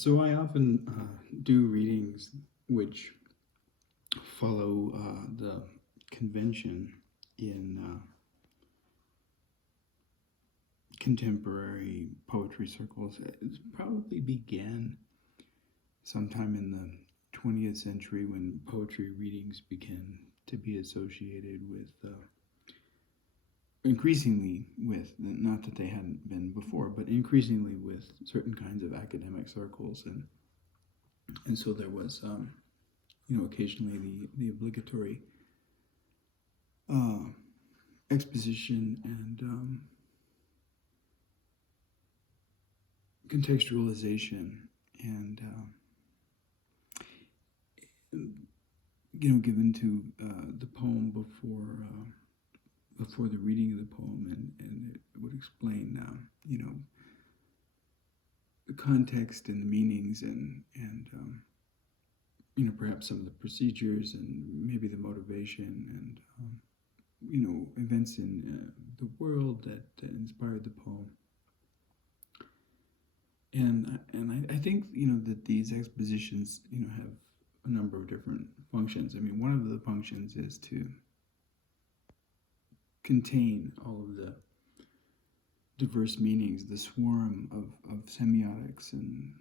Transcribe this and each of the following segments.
So I often do readings which follow the convention in contemporary poetry circles. It probably began sometime in the 20th century when poetry readings began to be associated with, increasingly with, not that they hadn't been before, but increasingly with certain kinds of academic circles. And so there was, occasionally the obligatory uh, exposition and contextualization and given to the poem before the reading of the poem, and it would explain the context and the meanings and perhaps some of the procedures and maybe the motivation and events in the world that inspired the poem. And I think that these expositions have a number of different functions. I mean, one of the functions is to contain all of the diverse meanings, the swarm of semiotics and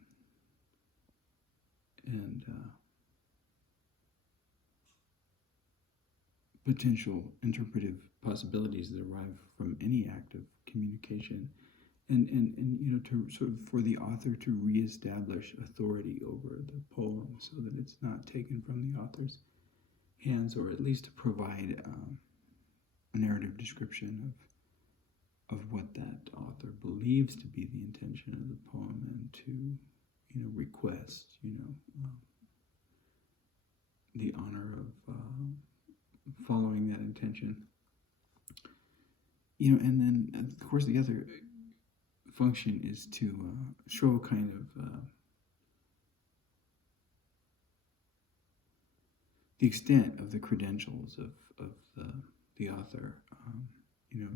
potential interpretive possibilities that arrive from any act of communication, and to sort of for the author to reestablish authority over the poem so that it's not taken from the author's hands, or at least to provide a narrative description of what that author believes to be the intention of the poem, and to request the honor of following that intention. And then of course the other function is to show a kind of the extent of the credentials of the author,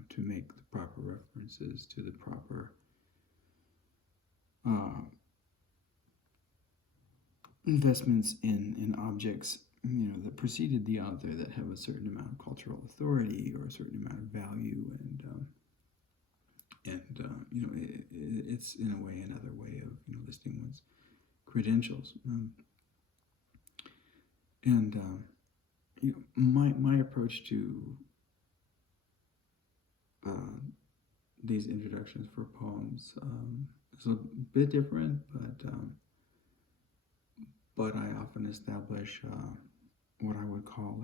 to make the proper references to the proper investments in objects that preceded the author, that have a certain amount of cultural authority or a certain amount of value, it's in a way another way of listing one's credentials. My approach to these introductions for poems is a bit different, but I often establish what I would call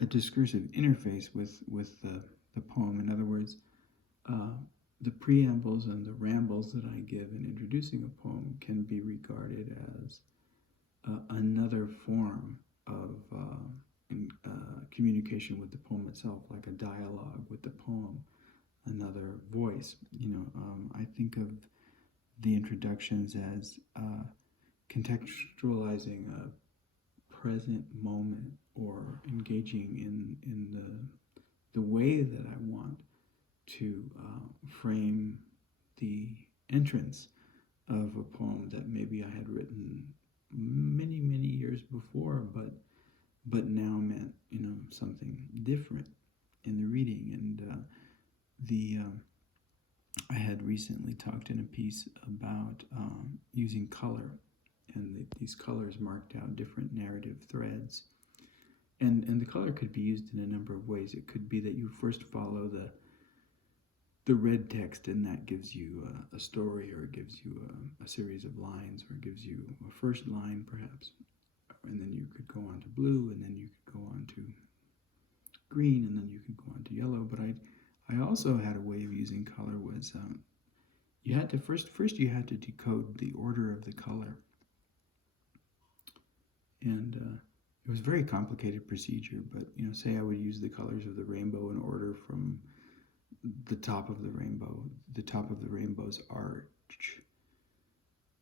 a discursive interface with the poem. In other words, the preambles and the rambles that I give in introducing a poem can be regarded as another form of communication with the poem itself, like a dialogue with the poem, another voice. I think of the introductions as contextualizing a present moment, or engaging in the way that I want to frame the entrance of a poem that maybe I had written many years before, but now meant something different in the reading. And I had recently talked in a piece about using color, and these colors marked out different narrative threads. And the color could be used in a number of ways. It could be that you first follow the red text, and that gives you a story, or it gives you a series of lines, or it gives you a first line perhaps, and then you could go on to blue, and then you could go on to green, and then you could go on to yellow. But I also had a way of using color was you had to first you had to decode the order of the color, and it was a very complicated procedure. But say I would use the colors of the rainbow in order from the top of the rainbow's arch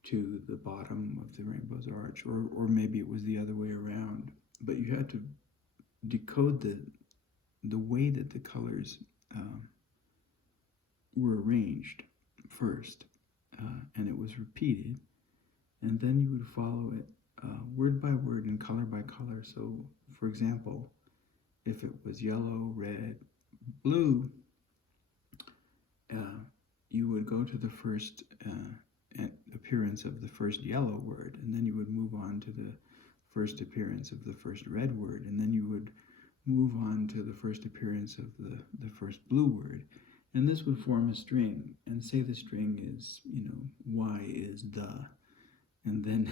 to the bottom of the rainbow's arch, or maybe it was the other way around. But you had to decode the way that the colors were arranged first, and it was repeated, and then you would follow it word by word and color by color. So, for example, if it was yellow, red, blue, you would go to the first appearance of the first yellow word, and then you would move on to the first appearance of the first red word, and then you would move on to the first appearance of the first blue word. And this would form a string, and say the string is, Y is the, and then,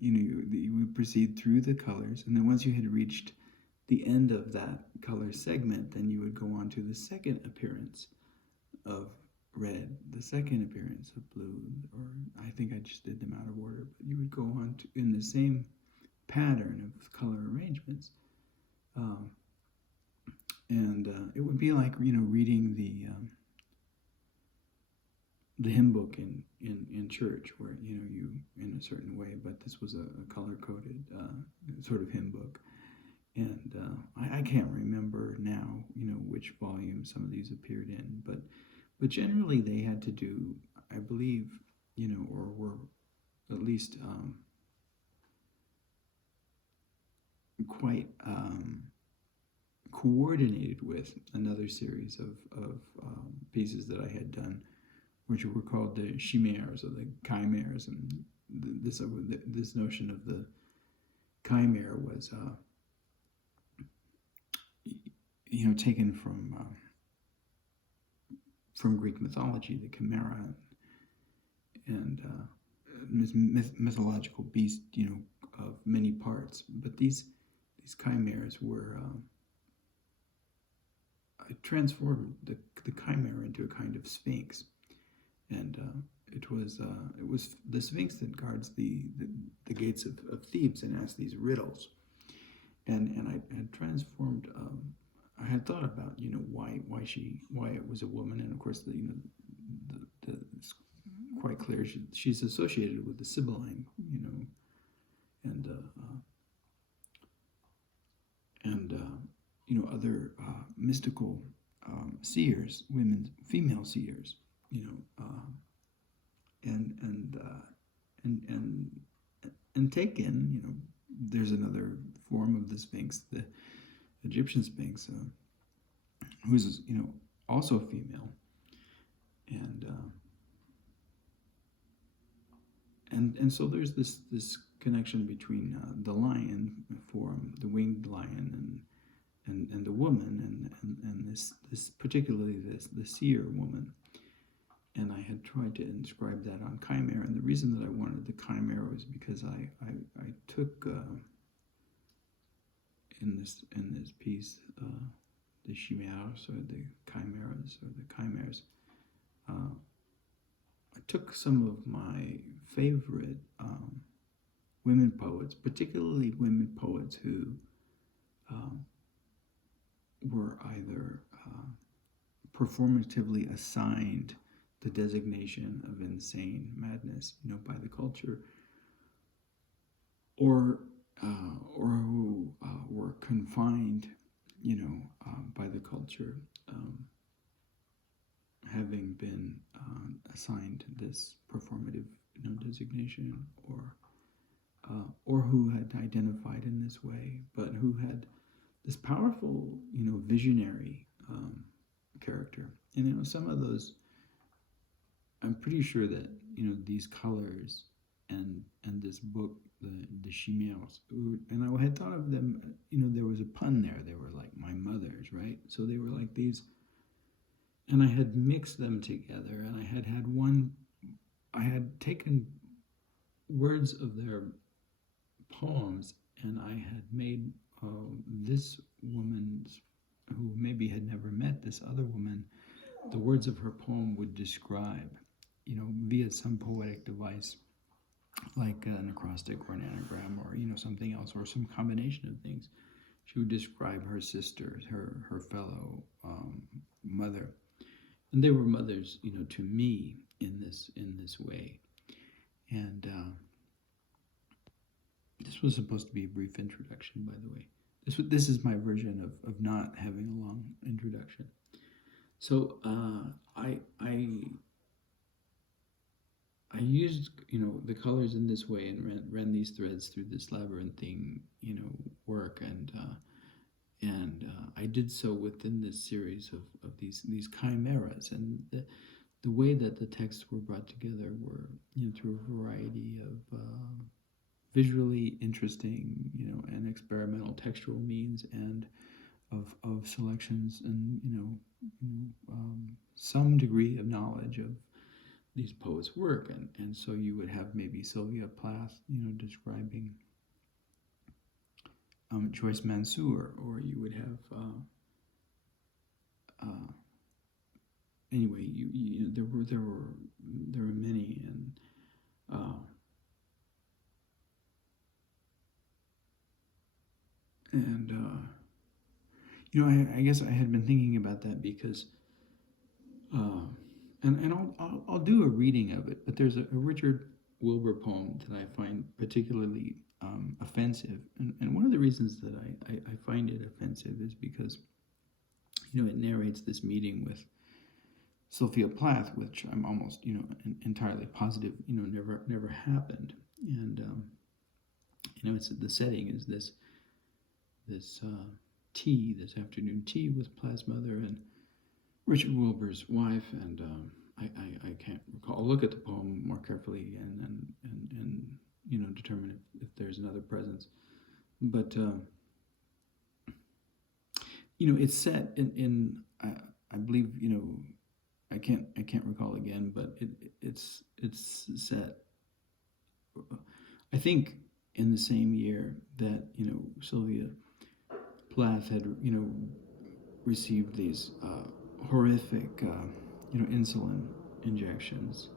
you would proceed through the colors, and then once you had reached the end of that color segment, then you would go on to the second appearance of red, the second appearance of blue, or I think I just did them out of order, but you would go on to, in the same pattern of color arrangements. And it would be like, reading the hymn book in church, where, you in a certain way, but this was a color-coded sort of hymn book. And I can't remember now, which volume some of these appeared in, but generally they had to do, I believe, or were at least quite coordinated with another series of pieces that I had done, which were called the chimeras or the chimeras, and this notion of the chimera was taken from Greek mythology, the chimera, and mythological beast, of many parts. But these chimeras were transformed the chimera into a kind of sphinx, and it was the sphinx that guards the gates of Thebes and asks these riddles, and I had transformed. I had thought about why it was a woman, and of course it's quite clear she's associated with the Sibylline, and other mystical seers, female seers, and taken, there's another form of the Sphinx, the Egyptian Sphinx, who's also female, and so there's this connection between the lion form, the winged lion, and the woman, and this particularly the seer woman. And I had tried to inscribe that on chimera, and the reason that I wanted the chimera was because I took in this piece the chimeras or the chimeras. I took some of my favorite women poets, particularly women poets who were either performatively assigned the designation of insane madness, by the culture, or who were confined, by the culture, having been assigned this performative, designation, or who had identified in this way, but who had this powerful, visionary character. And some of those, I'm pretty sure that these colors and this book, the chimeras, and I had thought of them. There was a pun there. They were like my mothers, right? So they were like these, and I had mixed them together, and I had taken words of their poems, and I had made this woman's, who maybe had never met this other woman, the words of her poem would describe, via some poetic device, like an acrostic or an anagram, or something else, or some combination of things. She would describe her sister, her fellow mother, and they were mothers, to me in this way. And this was supposed to be a brief introduction, by the way. This is my version of not having a long introduction. So I used the colors in this way and ran these threads through this labyrinthine work, and I did so within this series of these chimeras, and the way that the texts were brought together were through a variety of visually interesting and experimental textual means, and of selections, and some degree of knowledge of these poets' work, and so you would have maybe Sylvia Plath, describing Joyce Mansour, or you would have anyway, there were many, and I guess I had been thinking about that because and I'll do a reading of it, but there's a Richard Wilbur poem that I find particularly offensive, and one of the reasons that I find it offensive is because it narrates this meeting with Sylvia Plath, which I'm almost entirely positive never happened, and it's the setting is this tea, this afternoon tea with Plath's mother and Richard Wilbur's wife, and I can't recall. I'll look at the poem more carefully and determine if there's another presence. But it's set in I believe I can't recall again, but it's set I think in the same year that Sylvia Plath had received these horrific insulin injections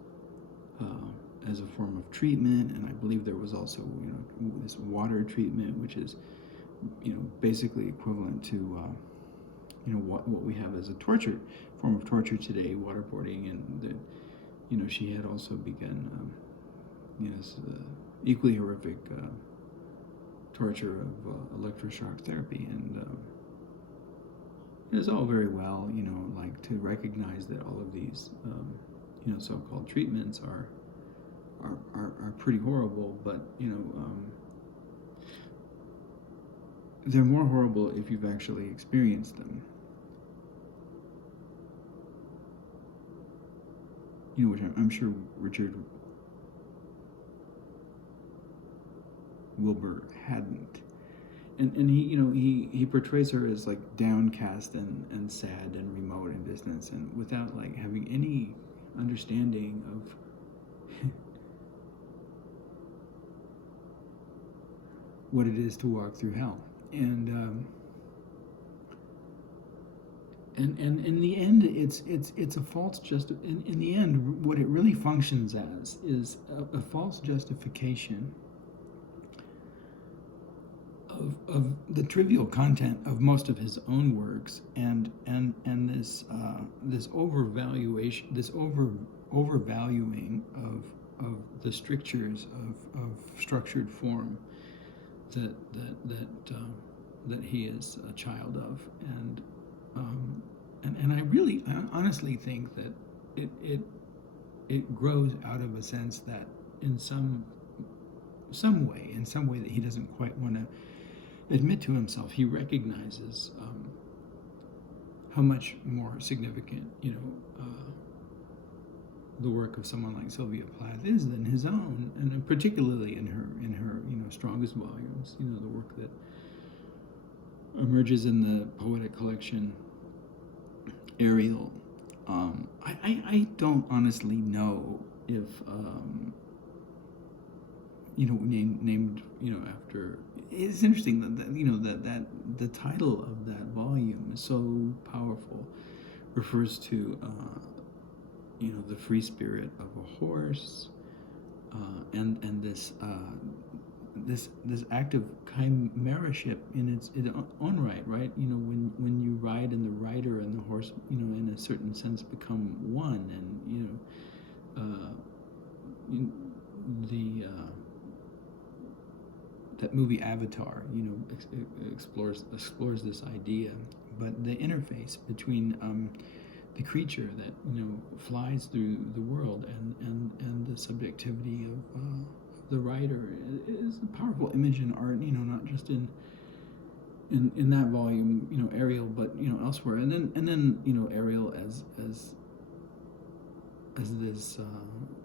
as a form of treatment, and I believe there was also this water treatment, which is basically equivalent to what we have as a form of torture today, waterboarding, and she had also begun this equally horrific torture of electroshock therapy, and it's all very well like to recognize that all of these so-called treatments are pretty horrible, but they're more horrible if you've actually experienced them, which I'm sure Richard Wilbur hadn't. And he portrays her as like downcast and sad and remote and distant, and without like having any understanding of what it is to walk through hell. And in the end, it's a false in the end, what it really functions as is a false justification of the trivial content of most of his own works, and this overvaluation, this overvaluing of the strictures of structured form that he is a child of, and I honestly think that it grows out of a sense that in some way that he doesn't quite want to admit to himself, he recognizes how much more significant the work of someone like Sylvia Plath is than his own, and particularly in her strongest volumes, the work that emerges in the poetic collection Ariel. I don't honestly know if named after. It's interesting that the title of that volume is so powerful. Refers to the free spirit of a horse, and this act of chimeraship in its own right. When you ride and the rider and the horse in a certain sense become one, and that movie Avatar, explores this idea, but the interface between the creature that flies through the world, and the subjectivity of the writer is a powerful image in art. Not just in that volume, Ariel, but elsewhere, and then Ariel as this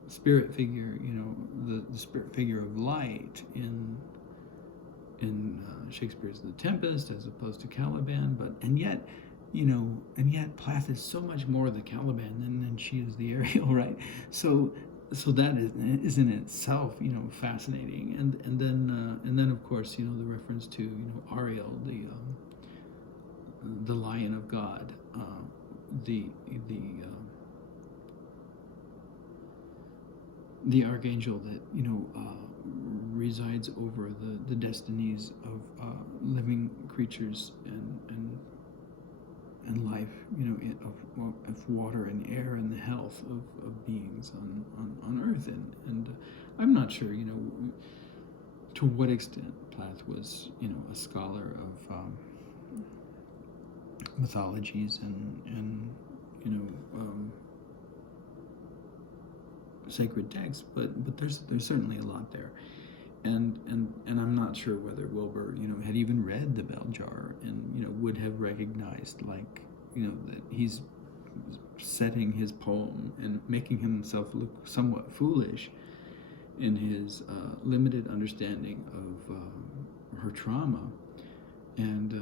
spirit figure, the spirit figure of light in Shakespeare's The Tempest, as opposed to Caliban, and yet Plath is so much more the Caliban than she is the Ariel, right? So that is in itself, fascinating, and then of course, the reference to Ariel, the Lion of God, the archangel that resides over the destinies of living creatures and life, of water and air and the health of beings on Earth, and I'm not sure to what extent Plath was a scholar of mythologies and sacred texts, but there's certainly a lot there, and I'm not sure whether Wilbur had even read the Bell Jar and would have recognized, like, that he's setting his poem and making himself look somewhat foolish in his limited understanding of her trauma, and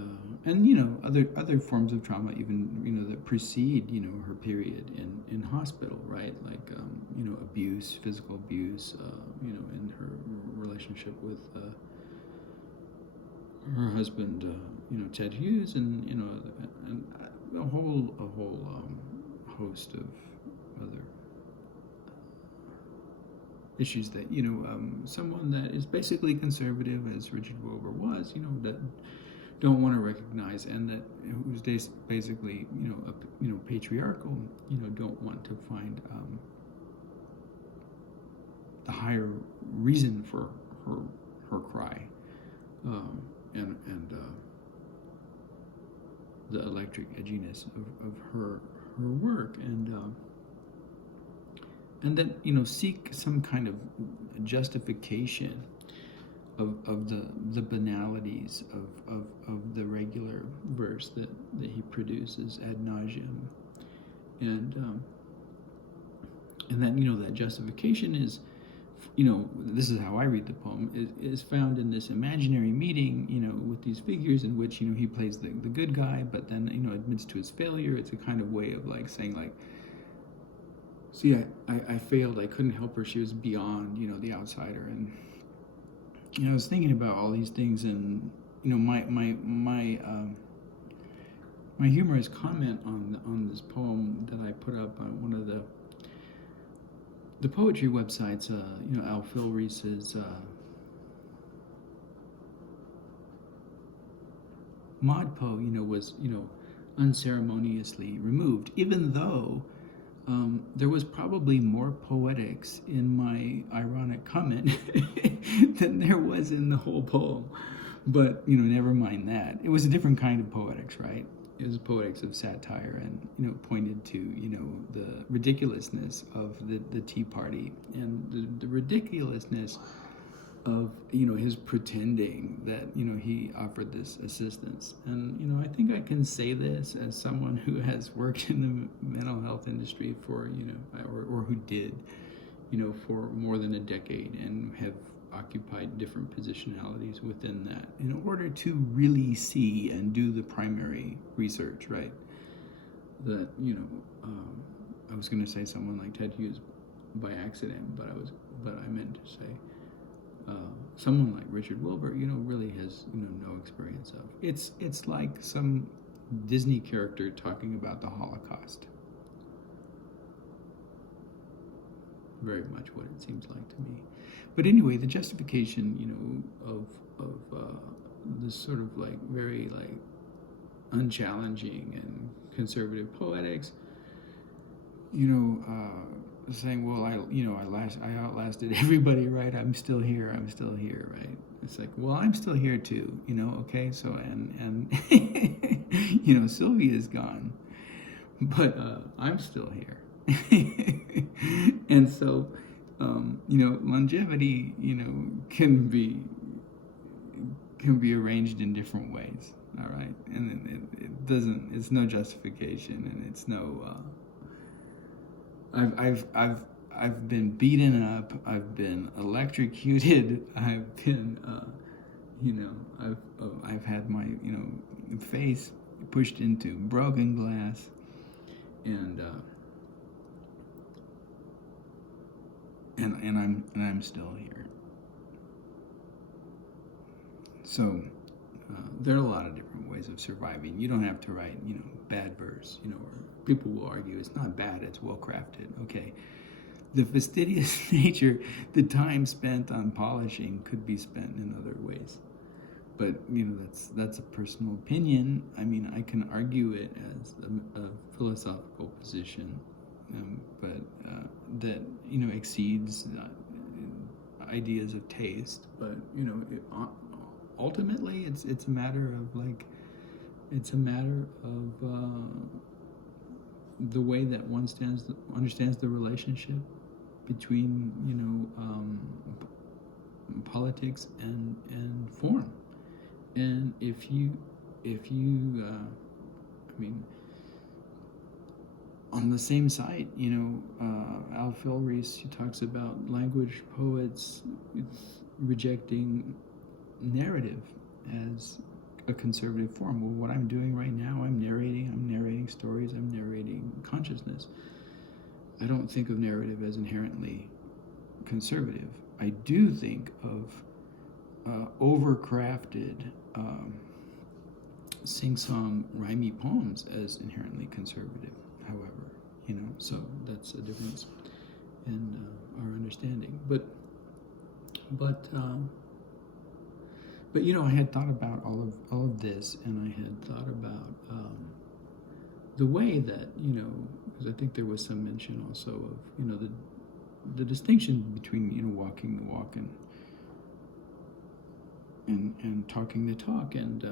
other forms of trauma, even that precede her period in hospital, right? Like abuse, physical abuse, in her relationship with her husband, Ted Hughes, and a whole host of other issues that someone that is basically conservative, as Richard Wilbur was, that don't want to recognize, and that who's basically patriarchal, don't want to find the higher reason for her cry, and the electric edginess of her work, and then seek some kind of justification of the banalities of the regular verse that he produces ad nauseum, and then that justification is, this is how I read the poem, is found in this imaginary meeting, with these figures in which he plays the good guy, but then admits to his failure. It's a kind of way of like saying, like, see, I failed, I couldn't help her, she was beyond the outsider. And I was thinking about all these things, and my humorous comment on this poem that I put up on one of the poetry websites, Al Filreese's Modpo, was unceremoniously removed, even though there was probably more poetics in my ironic comment than there was in the whole poem. But never mind that. It was a different kind of poetics, right? It was poetics of satire, and pointed to the ridiculousness of the Tea Party, and the ridiculousness of his pretending that he offered this assistance. And I think I can say this as someone who has worked in the mental health industry for or who did for more than a decade, and have occupied different positionalities within that, in order to really see and do the primary research, right? That I was going to say someone like Ted Hughes by accident, but I meant to say someone like Richard Wilbur, really has no experience of. It's like some Disney character talking about the Holocaust. Very much what it seems like to me. But anyway, the justification, of this sort of like very like unchallenging and conservative poetics, saying, well, I outlasted everybody, right? I'm still here, right? It's like, well, I'm still here too, okay? So, and Sylvia is gone. but I'm still here. And so, longevity, can be arranged in different ways. All right, and it doesn't. It's no justification, and it's no. I've been beaten up. I've been electrocuted. I've been, I've had my face pushed into broken glass, and I'm still here. So there are a lot of different ways of surviving. You don't have to write bad verse. Or people will argue it's not bad, it's well crafted. Okay, the fastidious nature, the time spent on polishing could be spent in other ways. But that's a personal opinion. I mean, I can argue it as a philosophical position, but that exceeds ideas of taste. But ultimately, it's a matter of the way that one understands the relationship between politics and form. And if you on the same site, Al Filreis, he talks about language poets rejecting narrative as a conservative form. Well, what I'm doing right now, I'm narrating stories, I'm narrating consciousness. I don't think of narrative as inherently conservative. I do think of overcrafted sing-song rhymey poems as inherently conservative, however, so that's a difference in our understanding. But I had thought about all of this, and I had thought about the way that because I think there was some mention also of the distinction between walking the walk and talking the talk, and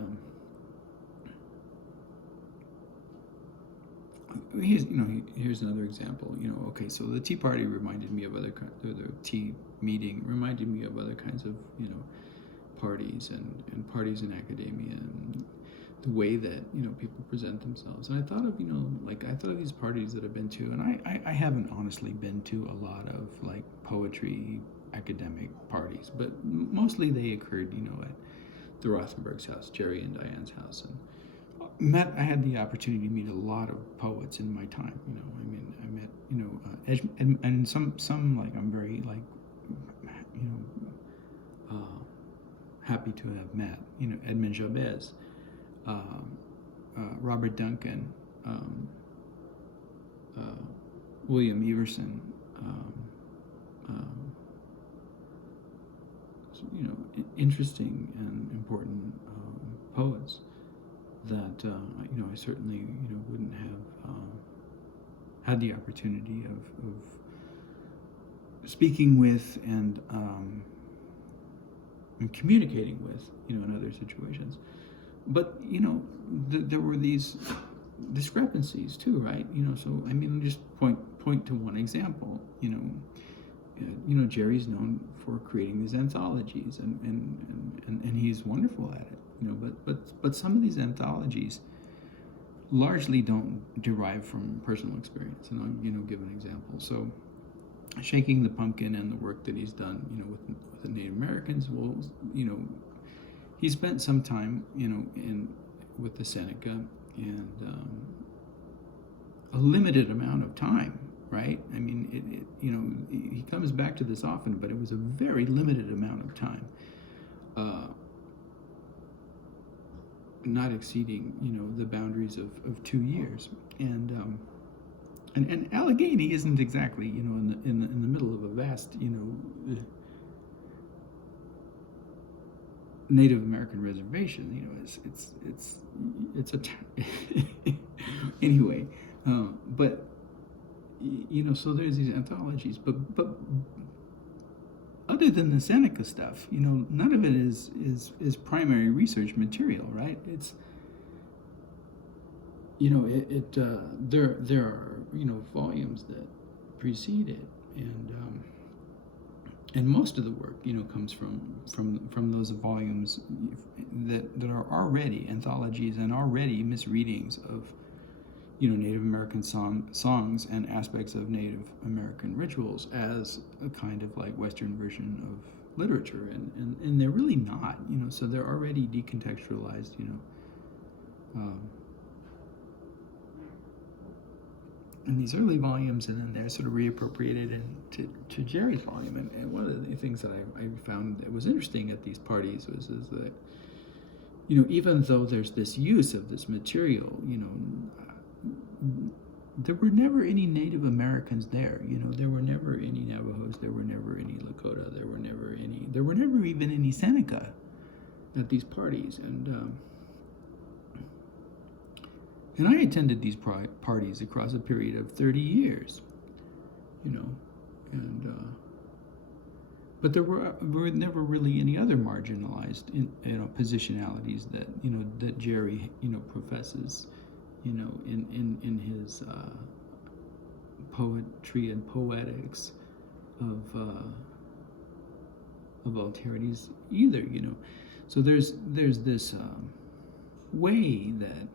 here's another example. Okay, so the Tea Party reminded me of the tea meeting reminded me of other kinds of parties and parties in academia, and the way that people present themselves. And I thought of these parties that I've been to, and I haven't honestly been to a lot of poetry academic parties, but mostly they occurred at the Rothenberg's house, Jerry and Diane's house, and I had the opportunity to meet a lot of poets in my time. I met and some I'm very happy to have met Edmund Jabez, Robert Duncan, William Everson, interesting and important poets that I certainly wouldn't have had the opportunity of speaking with and communicating with in other situations. But there were these discrepancies too, right? So just point to one example. Jerry's known for creating these anthologies, and he's wonderful at it. But some of these anthologies largely don't derive from personal experience, and I'll give an example. So, Shaking the Pumpkin and the work that he's done, with the Native Americans. Well, he spent some time, with the Seneca, and a limited amount of time, right? He comes back to this often, but it was a very limited amount of time, not exceeding, the boundaries of 2 years, and Allegheny isn't exactly, in the middle of a vast, Native American reservation. It's a anyway, but so there's these anthologies, but other than the Seneca stuff, none of it is primary research material, right? there are volumes that precede it, and most of the work comes from those volumes that are already anthologies and already misreadings of Native American songs and aspects of Native American rituals as a kind of like Western version of literature, and they're really not, so they're already decontextualized, in these early volumes, and then they're sort of reappropriated to Jerry's volume. And one of the things that I found that was interesting at these parties is that, even though there's this use of this material, there were never any Native Americans there. There were never any Navajos. There were never any Lakota. There were never even any Seneca at these parties. And I attended these parties across a period of 30 years, but there were never really any other marginalized, positionalities that Jerry, professes, in his poetry and poetics of alterities either, So there's this way that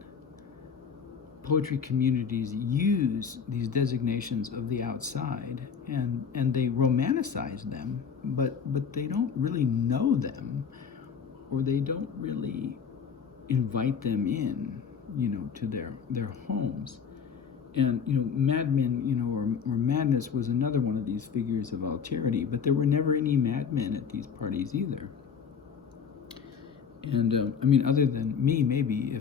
poetry communities use these designations of the outside, and they romanticize them, but they don't really know them, or they don't really invite them in, to their homes. And madmen, or madness was another one of these figures of alterity, but there were never any madmen at these parties either. And other than me, maybe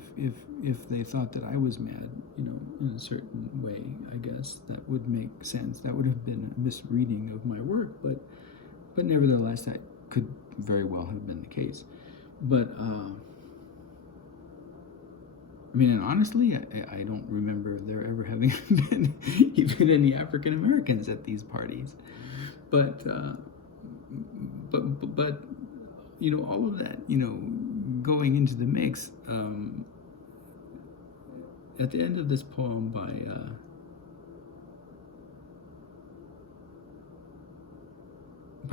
if they thought that I was mad, in a certain way, I guess that would make sense. That would have been a misreading of my work, but nevertheless, that could very well have been the case. But and honestly, I don't remember there ever having been even any African Americans at these parties. But all of that, going into the mix, at the end of this poem by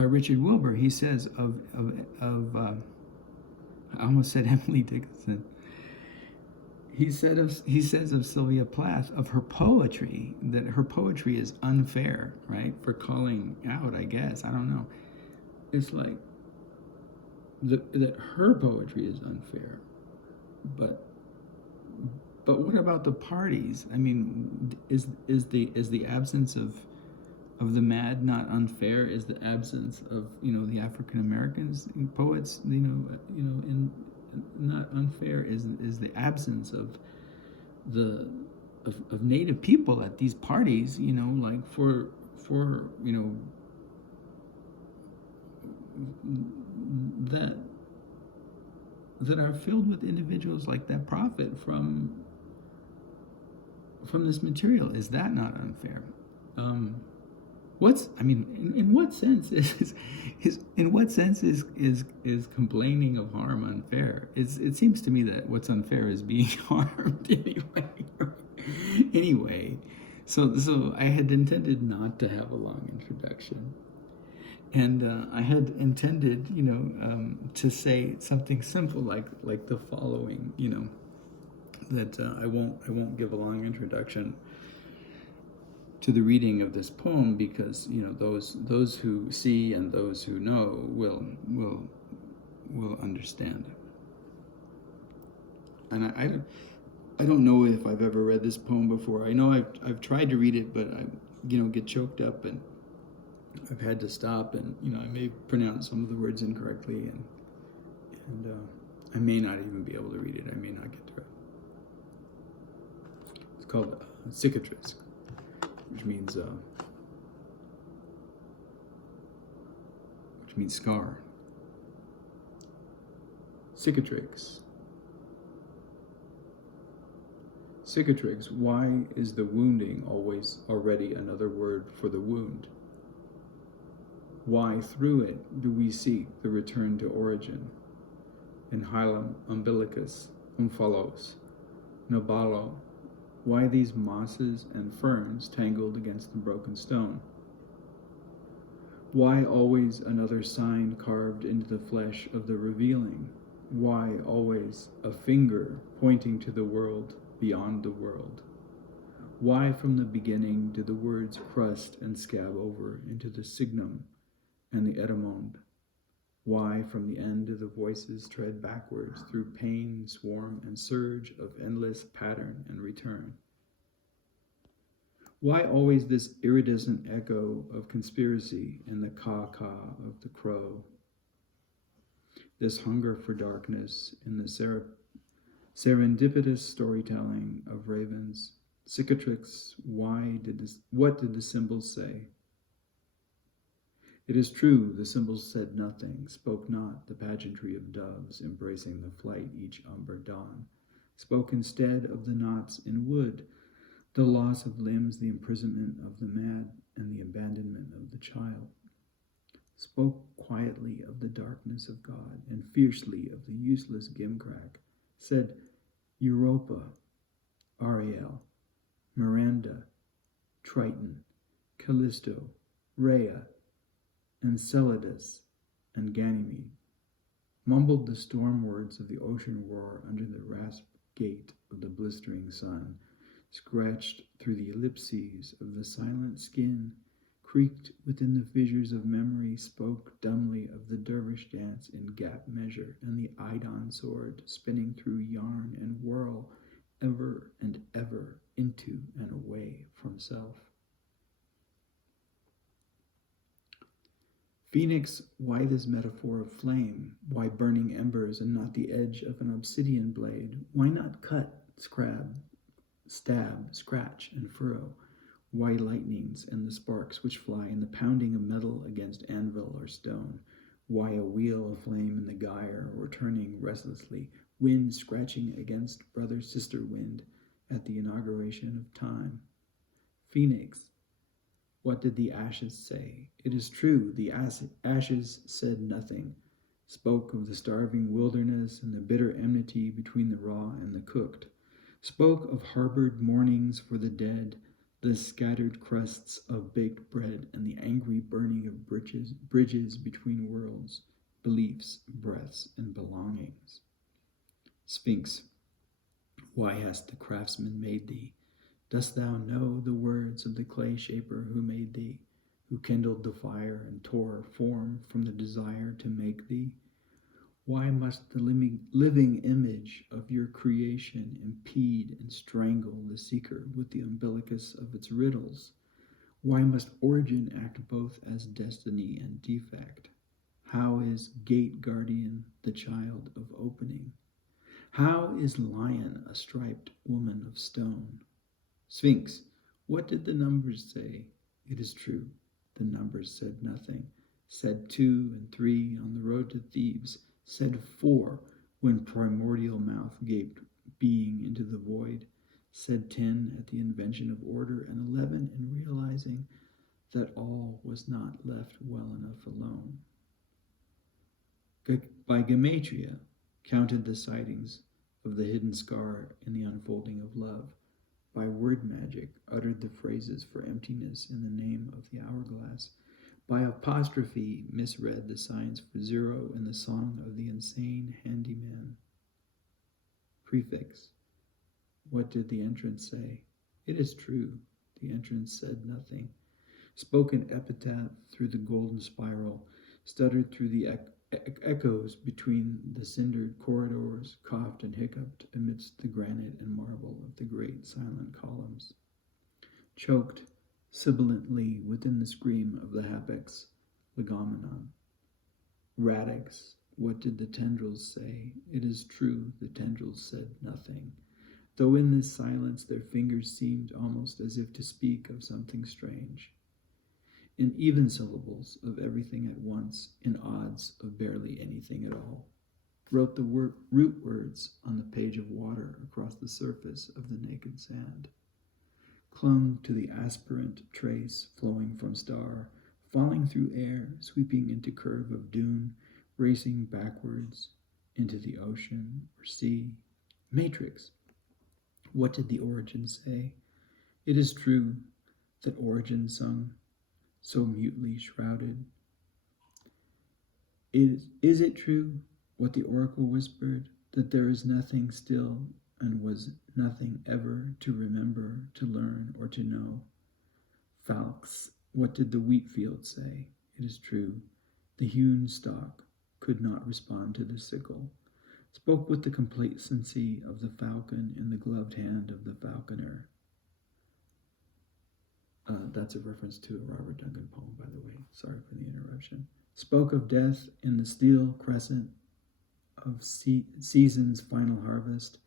Richard Wilbur, he says of I almost said Emily Dickinson. He says of Sylvia Plath, of her poetry, that her poetry is unfair, right? For calling out, I guess, I don't know. It's like that her poetry is unfair, but what about the parties? Is the absence of the mad not unfair? Is the absence of the African Americans poets in not unfair? Is the absence of Native people at these parties, like for that are filled with individuals like that profit from this material? Is that not unfair? In what sense is complaining of harm unfair? It seems to me that what's unfair is being harmed anyway. So I had intended not to have a long introduction, and I had intended to say something simple like the following, that I won't give a long introduction to the reading of this poem, because those who see and those who know will understand. And I don't know if I've ever read this poem before. I know I've tried to read it, but I get choked up, and I've had to stop, and I may pronounce some of the words incorrectly, and I may not even be able to read it. I may not get through it. It's called Cicatrix, which means scar. Cicatrix. Cicatrix, why is the wounding always already another word for the wound? Why through it do we seek the return to origin? In hilum umbilicus, umphalos, nobalo, Why these mosses and ferns tangled against the broken stone? Why always another sign carved into the flesh of the revealing? Why always a finger pointing to the world beyond the world? Why from the beginning did the words crust and scab over into the signum and the etymond? Why from the end do the voices tread backwards through pain, swarm, and surge of endless pattern and return? Why always this iridescent echo of conspiracy in the caw-caw of the crow? This hunger for darkness in the serendipitous storytelling of ravens. Cicatrix, what did the symbols say? It is true, the symbols said nothing, spoke not the pageantry of doves embracing the flight each umber dawn, spoke instead of the knots in wood, the loss of limbs, the imprisonment of the mad, and the abandonment of the child. Spoke quietly of the darkness of God, and fiercely of the useless gimcrack. Said Europa, Ariel, Miranda, Triton, Callisto, Rhea, Enceladus, and Ganymede. Mumbled the storm words of the ocean roar under the rasp gate of the blistering sun, scratched through the ellipses of the silent skin, creaked within the fissures of memory, spoke dumbly of the dervish dance in gap measure and the Idon sword spinning through yarn and whirl ever and ever into and away from self. Phoenix, why this metaphor of flame? Why burning embers and not the edge of an obsidian blade? Why not cut, stab, scratch, and furrow? Why lightnings and the sparks which fly and the pounding of metal against anvil or stone? Why a wheel of flame in the gyre or turning restlessly, wind scratching against brother-sister wind at the inauguration of time? Phoenix, what did the ashes say? It is true, the ashes said nothing, spoke of the starving wilderness and the bitter enmity between the raw and the cooked, spoke of harbored mournings for the dead, the scattered crusts of baked bread, and the angry burning of bridges between worlds, beliefs, breaths, and belongings. Sphinx, why hast the craftsman made thee? Dost thou know the words of the clay shaper who made thee, who kindled the fire and tore form from the desire to make thee? Why must the living image of your creation impede and strangle the seeker with the umbilicus of its riddles? Why must origin act both as destiny and defect? How is gate guardian the child of opening? How is lion a striped woman of stone? Sphinx, what did the numbers say? It is true, the numbers said nothing, said 2 and 3 on the road to Thebes, said 4 when primordial mouth gaped being into the void, said 10 at the invention of order, and 11 in realizing that all was not left well enough alone. By gematria, counted the sightings of the hidden scar in the unfolding of love. By word magic, uttered the phrases for emptiness in the name of the hourglass. By apostrophe, misread the signs for 0 in the song of the insane handyman. Prefix, what did the entrance say? It is true, the entrance said nothing. Spoke an epitaph through the golden spiral, stuttered through the echoes between the cindered corridors, coughed and hiccuped amidst the granite and marble of the great silent columns. Choked sibilantly within the scream of the hapax legomenon. Radix, what did the tendrils say? It is true, the tendrils said nothing, though in this silence their fingers seemed almost as if to speak of something strange. In even syllables of everything at once, in odds of barely anything at all, wrote the root words on the page of water across the surface of the naked sand, clung to the aspirant trace flowing from star, falling through air, sweeping into curve of dune, racing backwards into the ocean or sea. Matrix, What did the origin say? It is true that origin sung, so mutely shrouded. Is it true what the oracle whispered, that there is nothing still and was nothing ever to remember, to learn, or to know? Falx, what did the wheat field say? It is true, the hewn stalk could not respond to the sickle, spoke with the complacency of the falcon in the gloved hand of the falconer. That's a reference to a Robert Duncan poem, by the way. Sorry for the interruption. Spoke of death in the steel crescent, of season's final harvest,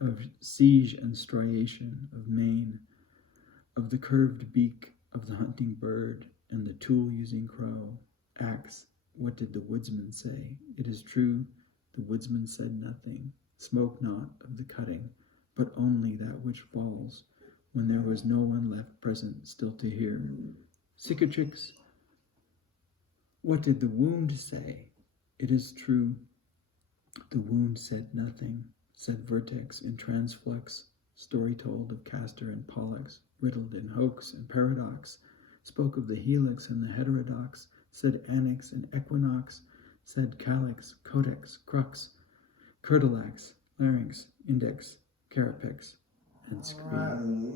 of siege and striation, of main, of the curved beak of the hunting bird and the tool-using crow. Axe, what did the woodsman say? It is true, the woodsman said nothing, spoke not of the cutting, but only that which falls, when there was no one left present still to hear. Cicatrix, what did the wound say? It is true, the wound said nothing, said vertex in transflux, story told of Castor and Pollux, riddled in hoax and paradox, spoke of the helix and the heterodox, said annex and equinox, said calyx, codex, crux, curtilax, larynx, index, carapex, and screen.